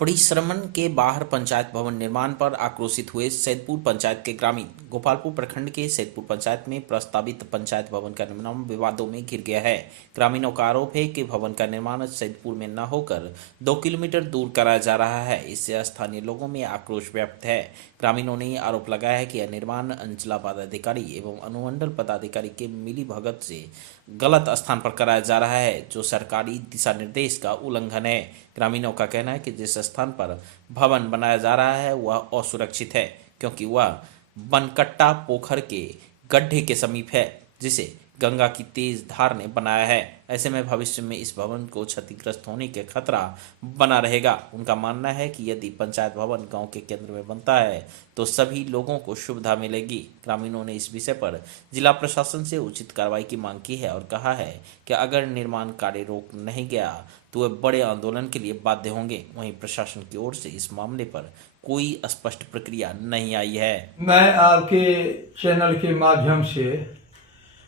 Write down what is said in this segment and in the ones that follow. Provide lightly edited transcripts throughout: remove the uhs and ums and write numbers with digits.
परिश्रमण के बाहर पंचायत भवन निर्माण पर आक्रोशित हुए सैदपुर पंचायत के ग्रामीण। गोपालपुर प्रखंड के सैदपुर पंचायत में प्रस्तावित पंचायत भवन का निर्माण विवादों में घिर गया है। ग्रामीणों का आरोप है कि भवन का निर्माण सैदपुर में न होकर 2 किलोमीटर दूर कराया जा रहा है। इससे स्थानीय लोगों में आक्रोश व्यक्त है। ग्रामीणों ने आरोप लगाया है कि यह निर्माण अंचला पदाधिकारी एवं अनुमंडल पदाधिकारी के मिलीभगत से गलत स्थान पर कराया जा रहा है, जो सरकारी दिशा निर्देश का उल्लंघन है। ग्रामीणों का कहना है कि जिस स्थान पर भवन बनाया जा रहा है वह असुरक्षित है, क्योंकि वह बनकट्टा पोखर के गड्ढे के समीप है, जिसे गंगा की तेज धार ने बनाया है। ऐसे में भविष्य में इस भवन को क्षतिग्रस्त होने के खतरा बना रहेगा। उनका मानना है कि यदि पंचायत भवन गांव के केंद्र में बनता है तो सभी लोगों को सुविधा मिलेगी। ग्रामीणों ने इस विषय पर जिला प्रशासन से उचित कार्रवाई की मांग की है और कहा है कि अगर निर्माण कार्य रोक नहीं गया तो वे बड़े आंदोलन के लिए बाध्य होंगे। वहीं प्रशासन की ओर से इस मामले पर कोई स्पष्ट प्रक्रिया नहीं आई है। मैं आपके चैनल के माध्यम से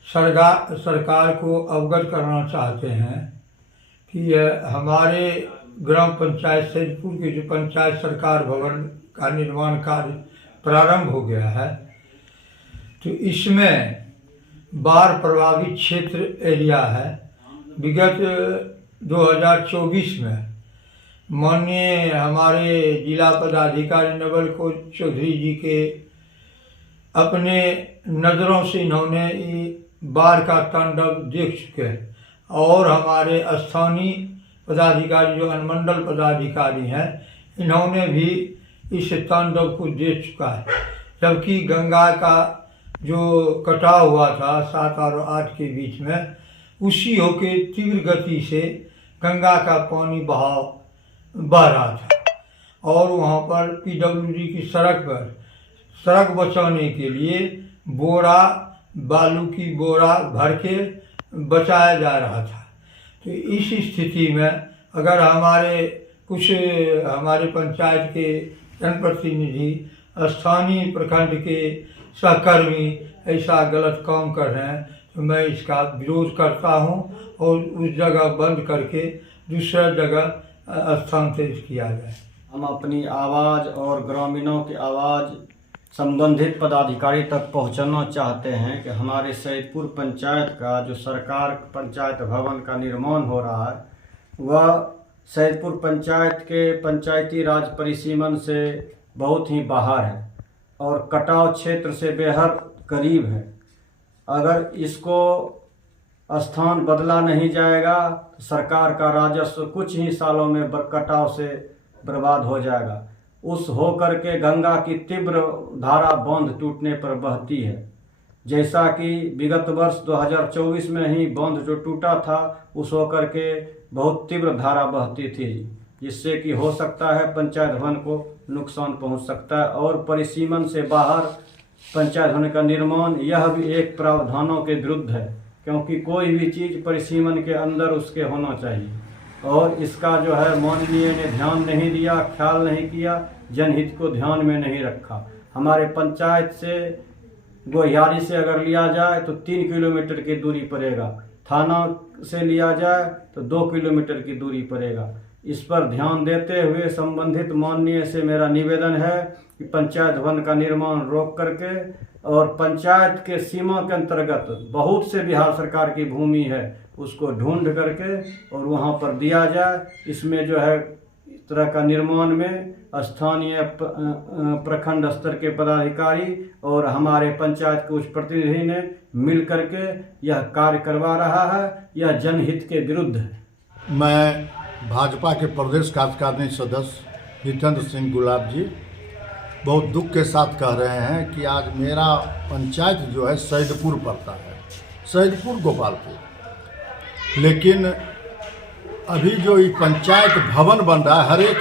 सरकार को अवगत करना चाहते हैं कि हमारे ग्राम पंचायत सैदपुर के जो पंचायत सरकार भवन का निर्माण कार्य प्रारंभ हो गया है, तो इसमें बाढ़ प्रभावित क्षेत्र एरिया है। विगत 2024 में माननीय हमारे जिला पदाधिकारी नवल को चौधरी जी के अपने नज़रों से इन्होंने बाढ़ का तांडव देख चुके हैं और हमारे स्थानीय पदाधिकारी जो अनुमंडल पदाधिकारी हैं, इन्होंने भी इस तांडव को देख चुका है। जबकि गंगा का जो कटाव हुआ था 7 और 8 के बीच में, उसी होके तीव्र गति से गंगा का पानी बहाव बह रहा था और वहाँ पर पीडब्ल्यूडी की सड़क बचाने के लिए बालू की बोरा भर के बचाया जा रहा था। तो इस स्थिति में अगर हमारे पंचायत के जनप्रतिनिधि, स्थानीय प्रखंड के सहकर्मी ऐसा गलत काम कर रहे हैं, तो मैं इसका विरोध करता हूं और उस जगह बंद करके दूसरा जगह स्थानांतरित किया जाए। हम अपनी आवाज़ और ग्रामीणों की आवाज़ संबंधित पदाधिकारी तक पहुंचाना चाहते हैं कि हमारे सैदपुर पंचायत का जो सरकार पंचायत भवन का निर्माण हो रहा है, वह सैदपुर पंचायत के पंचायती राज परिसीमन से बहुत ही बाहर है और कटाव क्षेत्र से बेहद करीब है। अगर इसको स्थान बदला नहीं जाएगा तो सरकार का राजस्व कुछ ही सालों में कटाव से बर्बाद हो जाएगा। उस होकर के गंगा की तीव्र धारा बांध टूटने पर बहती है, जैसा कि विगत वर्ष 2024 में ही बांध जो टूटा था उस होकर के बहुत तीव्र धारा बहती थी, जिससे कि हो सकता है पंचायत भवन को नुकसान पहुंच सकता है। और परिसीमन से बाहर पंचायत भवन का निर्माण यह भी एक प्रावधानों के विरुद्ध है, क्योंकि कोई भी चीज़ परिसीमन के अंदर उसके होना चाहिए और इसका जो है माननीय ने ध्यान नहीं दिया, ख्याल नहीं किया, जनहित को ध्यान में नहीं रखा। हमारे पंचायत से गोहियारी से अगर लिया जाए तो 3 किलोमीटर की दूरी पड़ेगा, थाना से लिया जाए तो 2 किलोमीटर की दूरी पड़ेगा। इस पर ध्यान देते हुए संबंधित माननीय से मेरा निवेदन है कि पंचायत भवन का निर्माण रोक करके और पंचायत के सीमा के अंतर्गत बहुत से बिहार सरकार की भूमि है, उसको ढूंढ करके और वहाँ पर दिया जाए। इसमें जो है इस तरह का निर्माण में स्थानीय प्रखंड स्तर के पदाधिकारी और हमारे पंचायत के उच्च प्रतिनिधि ने मिल करके यह कार्य करवा रहा है, यह जनहित के विरुद्ध है। मैं भाजपा के प्रदेश कार्यकारिणी सदस्य जितेंद्र सिंह गुलाब जी बहुत दुख के साथ कह रहे हैं कि आज मेरा पंचायत जो है सैदपुर पड़ता है, सैदपुर गोपालपुर, लेकिन अभी जो ये पंचायत भवन बन रहा है, हर एक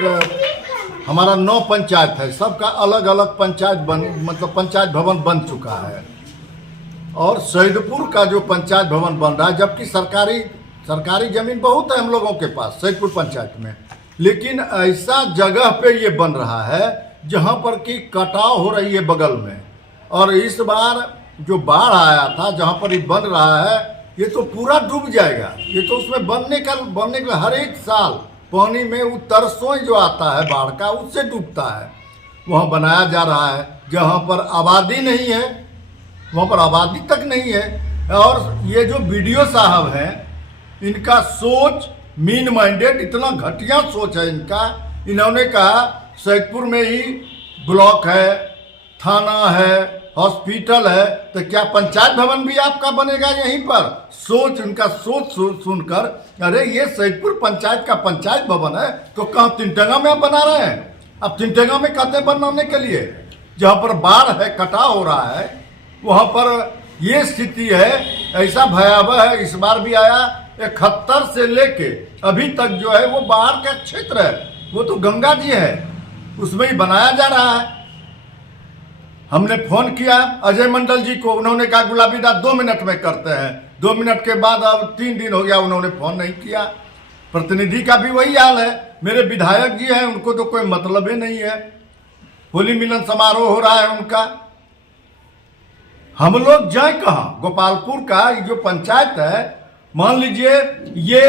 हमारा 9 पंचायत है, सबका अलग अलग पंचायत भवन बन चुका है और सैदपुर का जो पंचायत भवन बन रहा है, जबकि सरकारी जमीन बहुत है हम लोगों के पास सैदपुर पंचायत में, लेकिन ऐसा जगह पे ये बन रहा है जहाँ पर कि कटाव हो रही है बगल में। और इस बार जो बाढ़ आया था जहाँ पर ये बन रहा है, ये तो पूरा डूब जाएगा। ये तो उसमें बनने के हर एक साल पानी में वो तरसों जो आता है बाढ़ का उससे डूबता है। वहाँ बनाया जा रहा है जहाँ पर आबादी नहीं है, वहाँ पर आबादी तक नहीं है। और ये जो बीडीओ साहब हैं, इनका सोच मीन माइंडेड, इतना घटिया सोच है इनका। इन्होंने कहा सैदपुर में ही ब्लॉक है, थाना है, हॉस्पिटल है, तो क्या पंचायत भवन भी आपका बनेगा यहीं पर? सोच उनका सोच सुनकर, अरे ये सैदपुर पंचायत का पंचायत भवन है तो कहाँ तिनटंगा में आप बना रहे हैं? अब तिनटंगा में कहते हैं बनाने के लिए, जहाँ पर बाढ़ है, कटाव हो रहा है, वहाँ पर ये स्थिति है, ऐसा भयावह है। इस बार भी आया 71 से लेके अभी तक जो है वो बाढ़ का क्षेत्र है, वो तो गंगा जी है, उसमें ही बनाया जा रहा है। हमने फोन किया अजय मंडल जी को, उन्होंने कहा गुलाबी दास 2 मिनट में करते हैं। 2 मिनट के बाद अब 3 दिन हो गया, उन्होंने फोन नहीं किया। प्रतिनिधि का भी वही हाल है। मेरे विधायक जी हैं, उनको तो कोई मतलब ही नहीं है। होली मिलन समारोह हो रहा है उनका, हम लोग जाए कहाँ? गोपालपुर का जो पंचायत है, मान लीजिए ये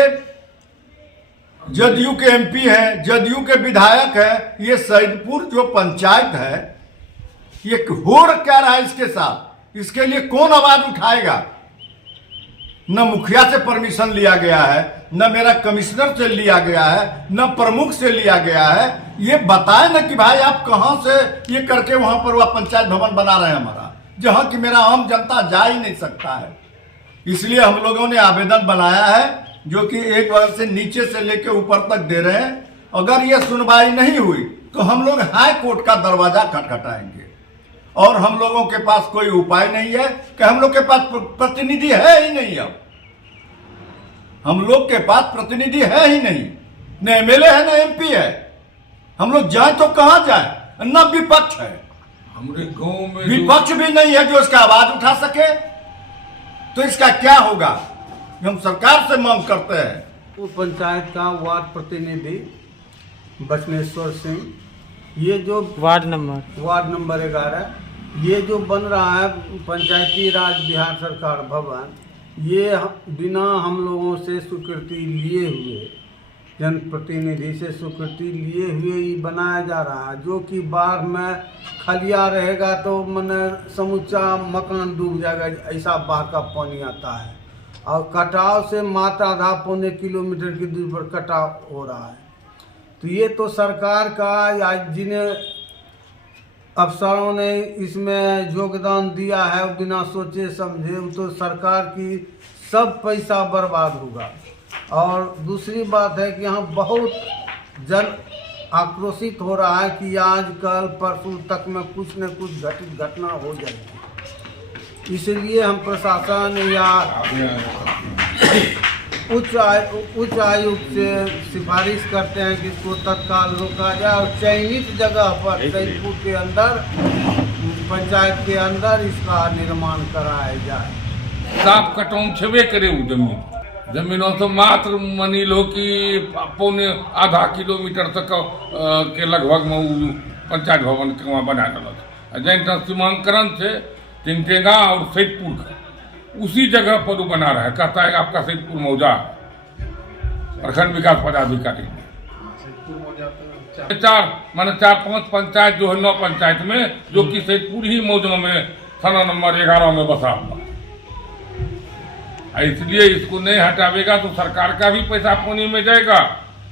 जदयू के एमपी हैं, जदयू के विधायक हैं, ये सैदपुर जो पंचायत है ये हो क्या रहा है इसके साथ? इसके लिए कौन आवाज उठाएगा? न मुखिया से परमिशन लिया गया है, न मेरा कमिश्नर से लिया गया है, न प्रमुख से लिया गया है। ये बताए ना कि भाई आप कहां से ये करके वहां पर वह पंचायत भवन बना रहे हैं हमारा, जहां कि मेरा आम जनता जा ही नहीं सकता है। इसलिए हम लोगों ने आवेदन बनाया है, जो कि एक वर्ष से नीचे से लेकर ऊपर तक दे रहे हैं। अगर ये सुनवाई नहीं हुई तो हम लोग हाई कोर्ट का दरवाजा खटखटाएंगे। और हम लोगों के पास कोई उपाय नहीं है कि हम लोग के पास प्रतिनिधि है ही नहीं। अब हम लोग के पास प्रतिनिधि है ही नहीं, न एमएलए है न एमपी है। हम लोग जाए तो कहां जाए? न विपक्ष है, हमारे गांव में विपक्ष भी नहीं है जो इसका आवाज उठा सके। तो इसका क्या होगा? हम सरकार से मांग करते हैं। वो पंचायत का वार्ड प्रतिनिधि बचनेश्वर सिंह, ये जो वार्ड नंबर 11, ये जो बन रहा है पंचायती राज बिहार सरकार भवन, ये बिना हम लोगों से स्वीकृति लिए हुए, जनप्रतिनिधि से स्वीकृति लिए हुए ही बनाया जा रहा है। जो कि बाढ़ में खलिया रहेगा तो मैंने समूचा मकान डूब जाएगा, ऐसा बाढ़ का पानी आता है। और कटाव से मात्र आधा पौने किलोमीटर की दूरी पर कटाव हो रहा है। तो ये तो सरकार का या जिन्हें अफसरों ने इसमें योगदान दिया है बिना सोचे समझे, तो सरकार की सब पैसा बर्बाद होगा। और दूसरी बात है कि यहाँ बहुत जन आक्रोशित हो रहा है कि आज कल परसों तक में कुछ न कुछ घटना हो जाएगी। इसलिए हम प्रशासन या उच्च आयुक्त से सिफारिश करते हैं कि इसको तत्काल रोका जाए और चयनित जगह पर सैदपुर के अंदर, पंचायत के अंदर इसका निर्माण कराया जाए। साफ कटौन छेबे करे वो जमीनों से मात्र मानी लो कि पौने आधा किलोमीटर तक के लगभग में वो पंचायत भवन के वहाँ बना डाला। जैन सीमांकन से तिनटेगा और सैदपुर का उसी जगह पर वो बना रहा है। कहता है आपका सैदपुर मौजा प्रखंड विकास पदाधिकारी। 4-5 पंचायत जो है 9 पंचायत में, जो कि सैदपुर ही मौजा में थाना नंबर 11 में बसा हुआ। इसलिए इसको नहीं हटावेगा तो सरकार का भी पैसा पानी में जाएगा।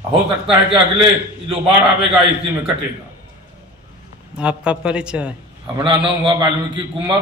हो सकता है कि अगले जो बाढ़ आवेगा इसी में कटेगा। आपका परिचय? हमारा नाम हुआ वाल्मीकि कुमार।